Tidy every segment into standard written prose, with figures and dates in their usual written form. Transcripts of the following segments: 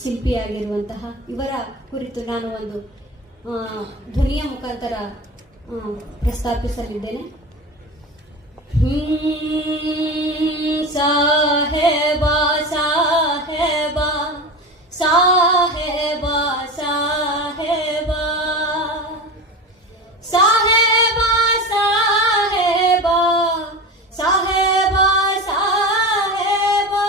ಶಿಲ್ಪಿಯಾಗಿರುವಂತಹ ಇವರ ಕುರಿತು ನಾನು ಒಂದು ಧ್ವನಿಯ ಮುಖಾಂತರ ಪ್ರಸ್ತಾಪಿಸಲಿದ್ದೇನೆ. ಸಾಹೇಬಾ ಸಾಹೇಬಾ ಸಾಹೇಬಾ ಸಾಹೇಬಾ ಸಾಹೇಬಾ ಸಾಹೇಬಾ ಸಾಹೇಬಾ ಸಾಹೇಬಾ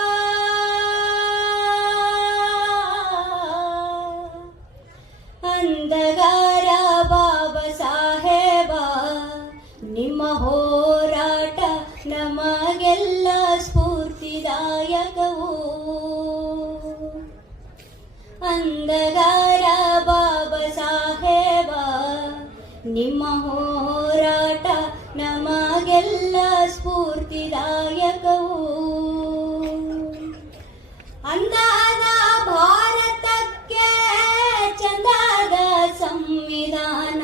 ಅಂಧಗಾರ ಬಾಬಾ ಸಾಹೇಬ, ನಿಮ್ಮ ಹೋರಾಟ ನಮಗೆಲ್ಲ ಸ್ಫೂರ್ತಿದಾಯಕವು. ಅಂಧಗಾರ ಬಾಬಾ ಸಾಹೇಬ, ನಿಮ್ಮ ಹೋರಾಟ ನಮಗೆಲ್ಲ ಸ್ಫೂರ್ತಿದಾಯಕವು. ಅಂದಾದ ಭಾರತಕ್ಕೆ ಚಂದಾದ ಸಂವಿಧಾನ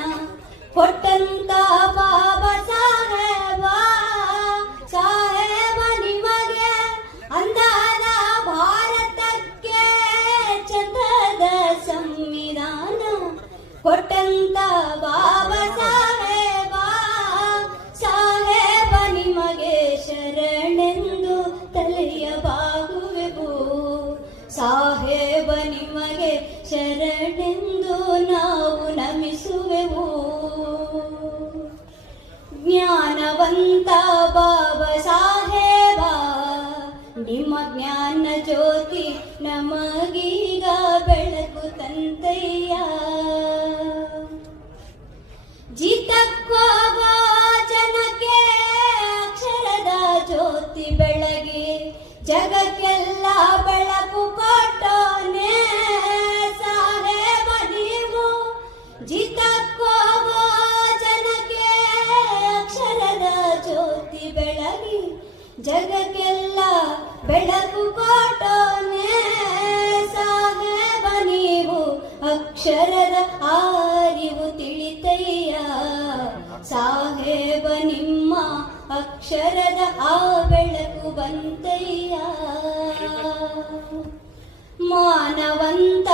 ಕೊಟ್ಟಂತ ಬಾಬಾ ಸಾಹೇಬ, ಸಾಹೇಬ ನಿಮಗೆ ಅಂದಾದ ಭಾರತಕ್ಕೆ ಚಂದಾದ ಸಂವಿಧಾನ ಕೊಟ್ಟಂತ ಬಾಬಾ ಸಾಹೇಬ, ಸಾಹೇಬ ನಿಮಗೆ ಶರಣೆಂದು ತಲೆಯ ಬಾಗುವೆವು. ಸಾಹೇಬ ನಿಮಗೆ ಶರಣೆಂದು ನಾವು ನಮಿಸುವೆವು. ಜ್ಞಾನವಂತ ಬಾಬಾ ಸಾಹೇಬ, ನಿಮ್ಮ ಜ್ಞಾನ ಜ್ಯೋತಿ ನಮಗೀಗ ಬೆಳಕು ತಂತಯ್ಯ. ಜಿತಕ್ಕೋಗೋ ಜನಕ್ಕೆ ಅಕ್ಷರದ ಜ್ಯೋತಿ ಬೆಳಗಿ ಜಗಕ್ಕೆಲ್ಲ ಬೆಳಕು ಕೊಟ್ಟೋನೆ ಸಾಹೇಬ ನೀವು. ಜಿತಕ್ಕೋಗೋ ಜನಕ್ಕೆ ಅಕ್ಷರದ ಜ್ಯೋತಿ ಬೆಳಗಿ ಜಗಕ್ಕೆಲ್ಲ ಬೆಳಕು ಕೊಟ್ಟೋನೆ ಸಾಹೇಬ ನೀವು. ಅಕ್ಷರದ ಅರಿವು ತಿಳಿತಯ್ಯ ಸಾಹೇಬ, ನಿಮ್ಮ ಅಕ್ಷರದ ಆ ಬೆಳಕು ಬಂತಯ್ಯ. ಮಾನವಂತ